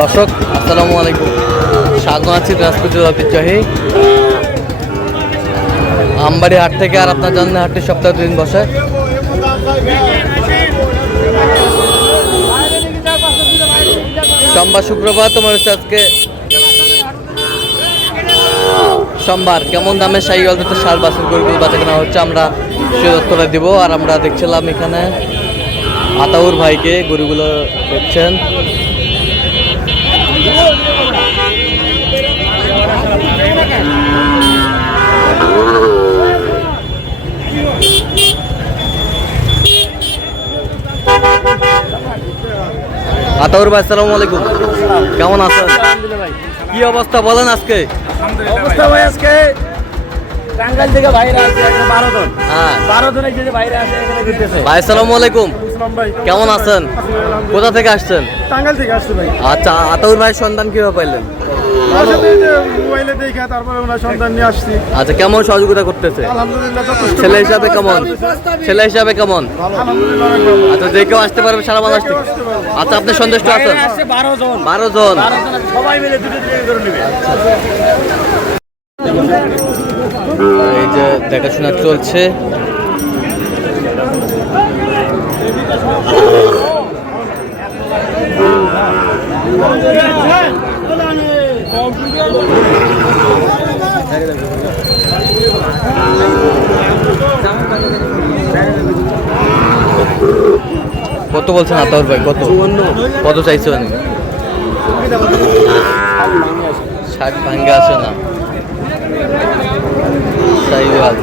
দর্শক আসসালামু আলাইকুম, স্বাগত আছি দিনাজপুর জেলা ঐতিহ্যবাহী আমবাড়ি হাট থেকে। আর আপনার জানেন হাটটি সপ্তাহে 2 দিন বসে। সোমবার শুক্রবার তোমার হচ্ছে আজকে সোমবার। কেমন দামে শাহিওয়াল দুটো ষাঁড় বাছুর গরুগুলো বাঁচা কেনা হচ্ছে আমরা সে তথ্যটা দিব। আর আমরা দেখছিলাম এখানে আতাউর ভাইকে, গরুগুলো দেখছেন। আতাউর ভাই আসসালামু আলাইকুম, কেমন আছেন? কি অবস্থা বলেন আজকে? অবস্থা ভাই আজকে টাঙ্গাইল থেকে বাইরে আছে 12 জন। হ্যাঁ 12 জন এই বাইরে আছে, এখানে ঘুরতেছে। ভাই আসসালামু আলাইকুম, কেমন আছেন? কোথা থেকে আসছেন? টাঙ্গাইল থেকে আসছে ভাই। আচ্ছা, আতাউর ভাই সন্ধান কিভাবে পাইলেন? তার সাথে মোবাইলে দেখা তারপরে ওনার সন্ধান নিয়ে আসছি। আচ্ছা, কেমন সহযোগিতা করতেছে? আলহামদুলিল্লাহ যথেষ্ট। ছেলে হিসাবে কেমন? ছেলে হিসাবে কেমন? আলহামদুলিল্লাহ অনেক ভালো। আচ্ছা, যে কেউ আসতে পারবে সারা বাংলাদেশ থেকে? আচ্ছা, আপনি সন্তুষ্ট আছেন? বাইরে আসছে 12 জন। 12 জন। 12 জন সবাই মিলে দুটো করে নেবে। এই যে দেখাশোনা চলছে। কত বলছেন আতাউর ভাই? কত কত চাইছেন? 60 ভাঙ্গে আসে না। শাহিওয়াল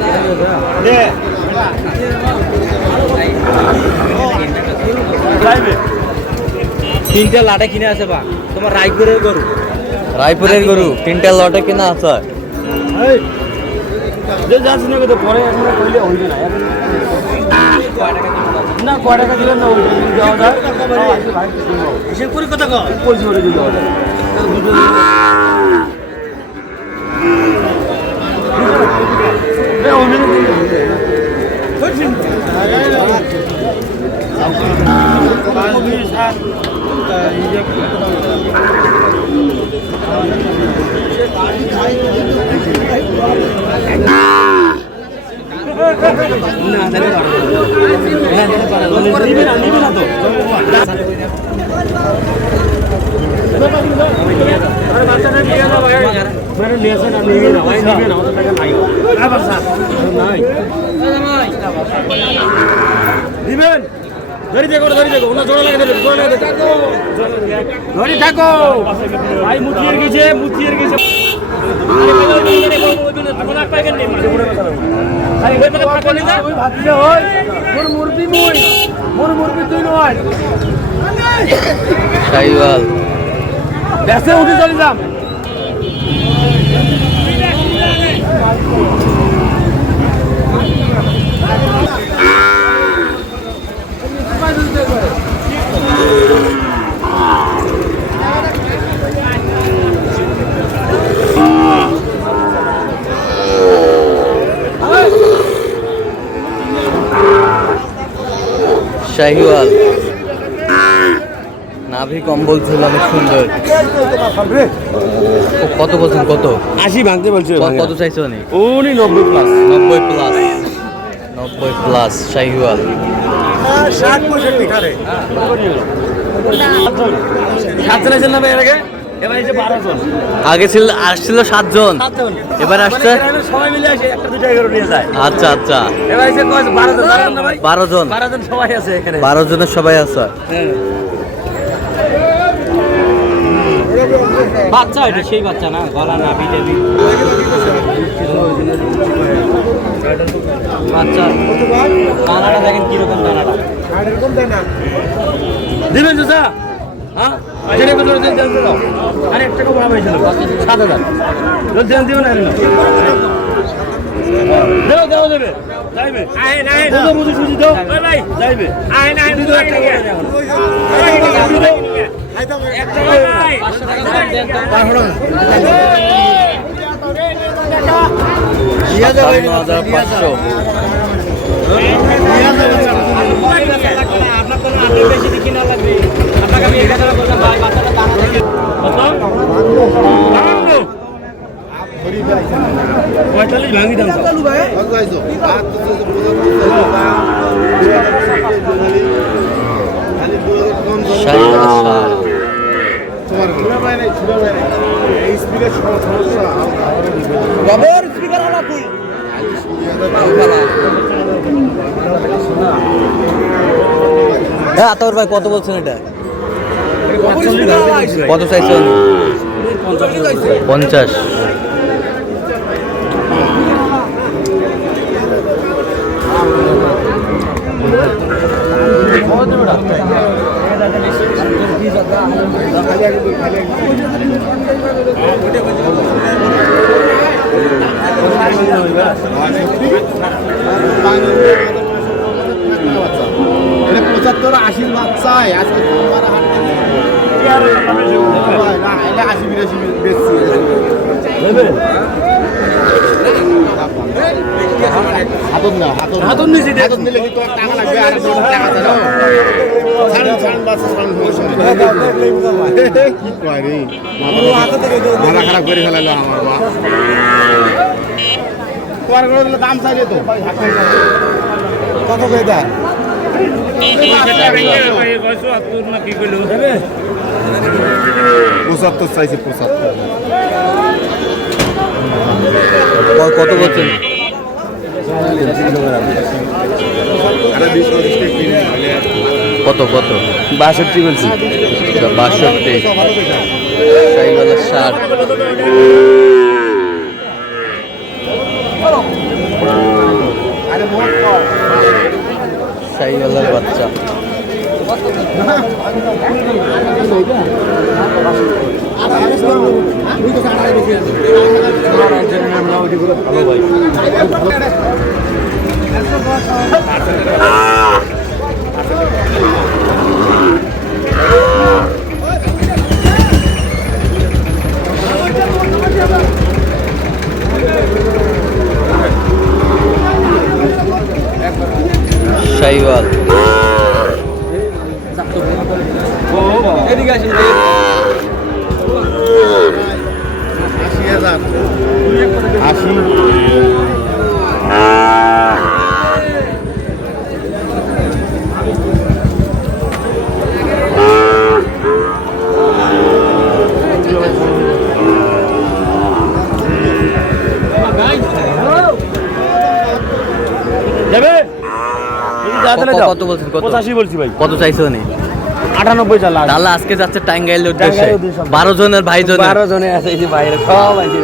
তিনটা লাটে কিনে আছে বা তোমার রায়পুরের গরু। রায়পুরের গরু 3টা লটে কিনা আছে। যে যাচ্ছে না কিন্তু পরে এখনো কইলে হইবে না। না কয় টাকা দিলেন না দেওয়া যায়। সে পুরি কথা কয় পয়সা করে দেওয়া যায়। দিবেন ধরি দেখো ওনা জোড়া লাগে ধরি থাকো ভাই মুচিয়ে গেছে শাহিওয়াল বেসে উঠে চলে যাম। শাহিওয়াল নাভি কম্বল ছিল অনেক সুন্দর। কত বলছেন? কত? 80 ভাঙতে বলছে। কত চাইছে উনি? উনি 90 প্লাস। 90 প্লাস শাহিওয়াল। 60-65 খারে। 7 জন আছেন না ভাই এর আগে? এবার এসে 12 জন। আগে আসছিল 7 জন, এবার আসছে সবাই মিলে আসে একটা দুটো করে নিয়ে যায়। আচ্ছা আচ্ছা, এবার এসে 12 জন না ভাই? 12 জন সবাই আছে এখানে। 12 জনের সবাই আছে। বাচ্চা এটা সেই বাচ্চা না, গলা না বিটে বাচ্চা। দানাটা দেখেন কিরকম দানাটা দিবেন চাচা। হ্যাঁ আর 1 টাকা বড় হয়েছিল 7,000 দিবেন না দেওয়া যাবে যাইবে বুঝি সুজি দাও ভাই যাইবে $57,500 আপনার বেশি দেখি না লাগবে আপনাকে আমি 1,000 বললাম ভাই বাচ্চাটা দানা ভাঙি দাম হ্যাঁ আতাউর ভাই কত বলছেন এটা? কত চাইছেন? 50। পঁচাত্তর 80 বাচ্চায় আজকে না এটা 80-82 বেশি হাতন নিলে কিন্তু টাকা লাগবে আর টাকা দেন ছাড়েন বাচ্চা কি কয় রে মাথা খারাপ করে ফেলাইলো আমার বাপ দাম চাইলে তো কত করে দেয় 75 চাইছে 75 কত বলছেন? কত 62 বলছি। 62। শাহিওয়ালের ষাট। শাহিওয়ালের বাচ্চা। শাহিওয়াল। এদিকে আসেন ভাই। 80,000 80 কত বলছেন? 85 বলছি ভাই। কত চাইছেন? 98 চালা। তাহলে আজকে যাচ্ছে টাঙ্গাইলের উদ্দেশ্যে। 12 জনের ভাই জন। 12 জনে আছে এই যে বাইরে সব আছে।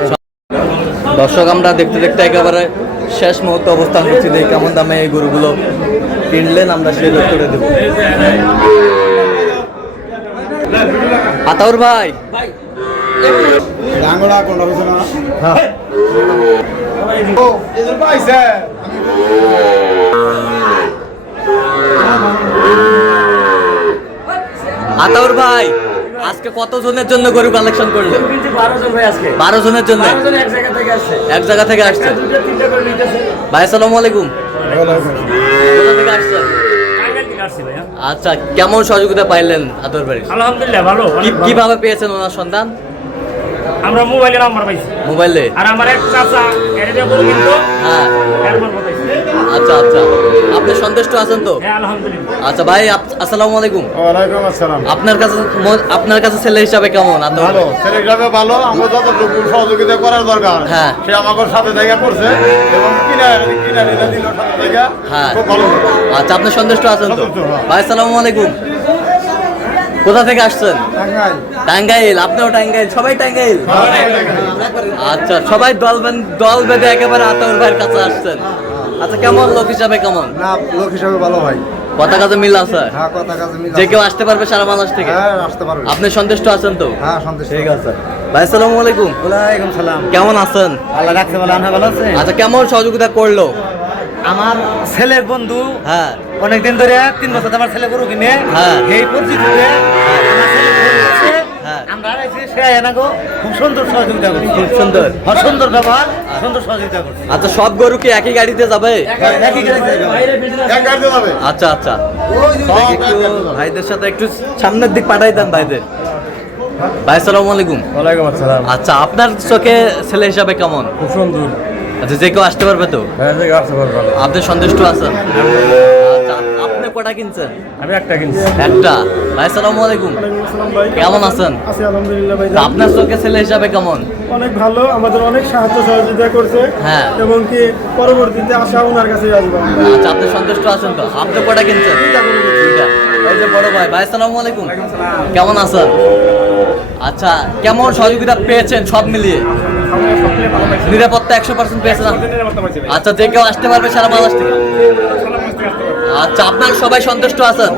দর্শক আমরা দেখতে দেখতে একেবারে শেষ মুহূর্তে অবস্থান করছি যে কেমন দামে এই গরুগুলো কিনলেন আমরা সেই করে দেব। আতাউর ভাই ডাঙ্গড়া কোনটা হইছে না হ্যাঁ ও এদের পাইছে আতাউর ভাই আজকে কত জনের জন্য গরু কালেকশন করলেন? 12 জন ভাই আজকে। 12 জনের জন্য? 12 জন এক জায়গা থেকে আসছে। এক জায়গা থেকে আসছে। দুটো তিনটা করে নিতেছে। ভাই আসসালামু আলাইকুম। কোথা থেকে আসছেন? টাঙ্গাইল থেকে আসছি ভাই। আচ্ছা কেমন সহযোগিতা পাইলেন আতাউর ভাই? আলহামদুলিল্লাহ ভালো। কিভাবে পেয়েছেন ওনার সন্ধান? আমরা মোবাইলে নাম্বার পাইছি। মোবাইলে? আর আমার এক চাচা এরিয়া বলে কিন্তু হ্যাঁ এরপর বতাইছে। আচ্ছা আচ্ছা আপনি সন্তুষ্ট আছেন তো? হ্যাঁ আলহামদুলিল্লাহ। আচ্ছা ভাই আসসালামু আলাইকুম। ওয়ালাইকুম আসসালাম আপনার কাছে ছেলে হিসাবে কেমন আতাউর ভালো ভাই? ছেলে হিসাবে ভালো আমরা যতটুকু সহযোগিতা করার দরকার হ্যাঁ। সে আমাদের সাথে দেখা করছে এবং কিনা নিয়ে দিল সাথে দেখা হ্যাঁ খুব ভালো আচ্ছা আপনি সন্তুষ্ট আছেন তো? সন্তুষ্ট, হ্যাঁ। ভাই আসসালামু আলাইকুম। কোথা থেকে আসছেন? টাঙ্গাইল টাঙ্গাইল? আপনিও টাঙ্গাইল? সবাই টাঙ্গাইল? আচ্ছা সবাই দল বেঁধে একেবারে আতাউর ভাইয়ের কাছে আসছেন। আচ্ছা কেমন লোক হিসাবে কেমন? না লোক হিসাবে ভালো ভাই কথা কাজে মিল আছে? হ্যাঁ কথা কাজে মিল যে কেউ আসতে পারবে সারা বাংলাদেশ থেকে? হ্যাঁ আসতে পারবে আপনি সন্তুষ্ট আছেন তো? হ্যাঁ সন্তুষ্ট ঠিক আছে ভাই আসসালামু আলাইকুম। ওয়ালাইকুম সালাম। কেমন আছেন? আল্লাহ রাখতে ভালো। আপনি ভালো আছেন? আচ্ছা কেমন সহযোগিতা করলো? আমার ছেলের বন্ধু হ্যাঁ অনেকদিন ধরে 3 বছর আমার ছেলে গরু কিনে হ্যাঁ। এই পরিচিতিতে আমার ছেলে গরু নিচ্ছে। হ্যাঁ। আমরা আইছি সে এনাগো খুব সুন্দর সহযোগিতা করছে। খুব সুন্দর। হ্যাঁ, সুন্দর ব্যবহার সুন্দর সহযোগিতা করছে। আচ্ছা সব গরু কি একই গাড়িতে যাবে? একই গাড়িতে যাবে। এক গাড়িতে যাবে আচ্ছা আচ্ছা সব এক একটু গাড়িতে যাবে। ভাইদের সাথে একটু সামনের দিক পাঠাই দেন ভাইদের। ভাই আসসালামু আলাইকুম। ওয়ালাইকুম আসসালাম। আচ্ছা আপনার চোখে ছেলে হিসাবে কেমন? খুব সুন্দর। আচ্ছা, যে কেউ আসতে পারবে তো? হ্যাঁ, যে আসতে পারবে। আপনি সন্তুষ্ট আছেন? আচ্ছা, আপনি কটা কিনছেন? আমি একটা কিনছি। একটা। ভাই আসসালামু আলাইকুম, কেমন আছেন? আছি আলহামদুলিল্লাহ ভাই। তা আপনার চোখে ছেলে হিসাবে কেমন? অনেক ভালো, আমাদের অনেক সাহায্য সহযোগিতা করছে। হ্যাঁ। এবং কি পরবর্তীতে আশা ওনার কাছে আসবো। আচ্ছা, আপনি সন্তুষ্ট আছেন তো? আপনি কটা কিনছেন? দুইটা। এই যে বড় ভাই, ভাই আসসালামু আলাইকুম, কেমন আছেন? আচ্ছা, কেমন সহযোগিতা পেয়েছেন সব মিলিয়ে? নিরাপত্তা 100% পেয়েছেন? আচ্ছা, যে কেউ আসতে পারবে সারা বাংলাদেশ থেকে? আচ্ছা, আপনার সবাই সন্তুষ্ট আছেন?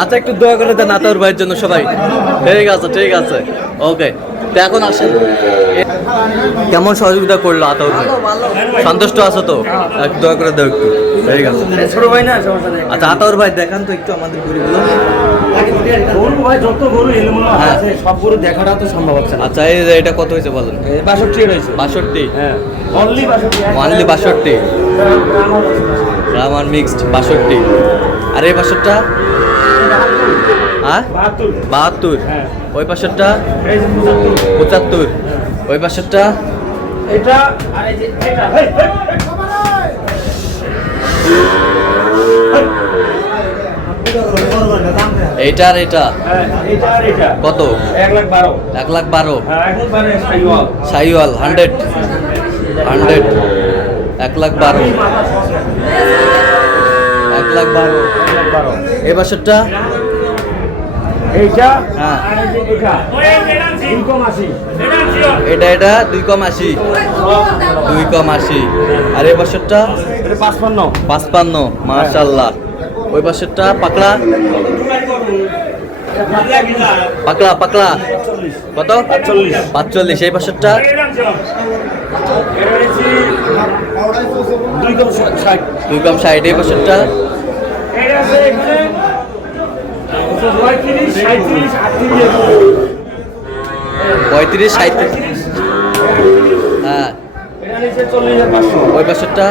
আচ্ছা, একটু দয়া করে দেন আতাউর ভাইয়ের জন্য সবাই। ঠিক আছে, ঠিক আছে, ওকে। তো এখন আসেন, কেমন সহযোগিতা করলো আতাউর ভাই? সন্তুষ্ট আছো তো? একটু দয়া করে দাও একটু। ঠিক আছে, ছোট ভাই না, সমস্যা নেই। আচ্ছা আতাউর ভাই দেখান তো একটু আমাদের গরুগুলো। গরু ভাই যত গরু এলোমেলো হ্যাঁ। আছে সব গরু দেখাটা তো সম্ভব হচ্ছে না। আচ্ছা, এই যে এটা কত হয়েছে বলেন? 62 রয়েছে। 62? হ্যাঁ, অনলি 62। অনলি 62? রামান মিক্সড 62। আর এই পাশেরটা? হ্যাঁ, 72। হ্যাঁ। ওই পাশেরটা? এই যে 75। 75। ওই পাশেরটা? এটা আর এই যে এটা, হেই, হেই, এইটা আর এটা হ্যাঁ, এটা আর এটা কত? 1,12,000। 1,12,000? হ্যাঁ, এখন বারে সাইওয়াল। সাইওয়াল 100? 100? 1,12,000? 1,12,000? 1,12,000। এই পাশেরটা? এইটা হ্যাঁ। আর এই যে এটা 2,80,000। এটা 2,80,000? 2,80,000। আর এই পাশেরটা? এটা 55। 55? মাশাআল্লাহ। ওই পাশেরটা পাকড়া? পাকড়া পাকড়া কত? 45? এই পাশেরটা? 2,60। 2,60? এই পাশেরটা? 35, 37? হ্যাঁ। ওই পাশেরটা?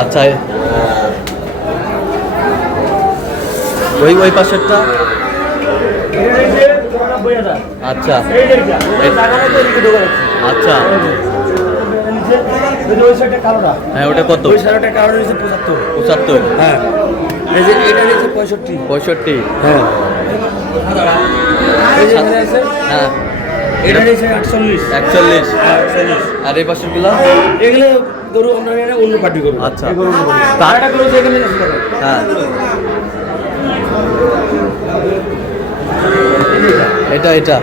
আচ্ছা, ওই পাশেরটা? আচ্ছা আচ্ছা, হ্যাঁ, ওটা কত? 75? হ্যাঁ, এই যে এটা নিচে 65। 65? হ্যাঁ, এই যে এখানে আছে, হ্যাঁ। এটা নিচে 48। 41? হ্যাঁ, 48। আর এই পাশেরগুলো? এগুলো গরু অন্য পার্টি গরু। আচ্ছা। এই গরুগুলো। আর একটা গরু যে এখানে আছে দেখো। হ্যাঁ, এটা এটা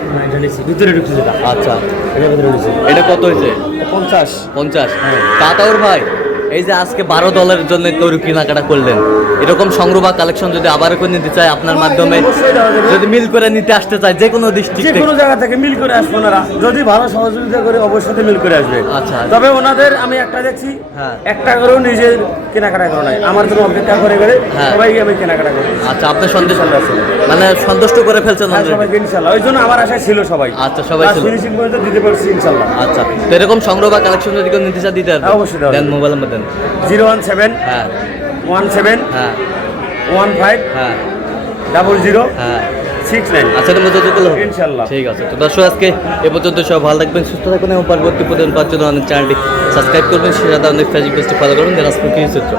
নিচে ভিতরে ঢুকছে যেটা। আচ্ছা, এটা ভিতরে ঢুকছে। এটা কত হয়েছে? 50। 50? তাতাউর ভাই, এই যে আজকে 12 দলের জন্য তৈরি কেনাকাটা করলেন, এরকম সংগ্রহ বা কালেকশন যদি আবার করে নিতে চায় আপনার মাধ্যমে, অবশ্যই দেওয়া যাবে। যদি মিল করে নিতে আসতে চায় যে কোনো যে ডিস্ট্রিক্ট কোনো জায়গা থেকে মিল করে আসবে ওনারা, যদি ভালো সহযোগিতা করে অবশ্যই মিল করে আসবে। আচ্ছা। তবে ওনাদের আমি একটা দেখছি, হ্যাঁ। একটা করেও নিজের কেনাকাটা করে নাই, আমার জন্য অপেক্ষা করে হ্যাঁ। সবাইকে আমি কেনাকাটা করি। আচ্ছা, আপনি সন্তুষ্ট মানে সন্তুষ্ট করে ফেলছেন হ্যাঁ, already? সবাইকে ইনশাল্লাহ, ওই জন্য আমার আশায় ছিল সবাই। আচ্ছা, সবাই ছিল। ফিনিশিং পর্যন্ত দিতে পারছি ইনশাল্লাহ। আচ্ছা, তো এরকম সংগ্রহ বা কালেকশন যদি কেউ নিতে চায় দিতে হ্যাঁ, অবশ্যই দেওয়া দেন, যাবে। মোবাইল নাম্বার দেন। 017 হ্যাঁ 17 হ্যাঁ 15 হ্যাঁ 00 হ্যাঁ 69। আচ্ছা, এটার মধ্যে যোগাযোগ হবে? ইনশাল্লাহ। ঠিক আছে। তো দর্শক, আজকে এ পর্যন্ত সব ভালো থাকবেন, সুস্থ থাকবেন এবং পরবর্তী পর্যন্ত পাওয়ার জন্য আমাদের চ্যানেলটি সাবস্ক্রাইব করবেন, সেটা অনেক ফেসবুক পেজটি ফলো করবেন। দেন আজকে কি চিত্র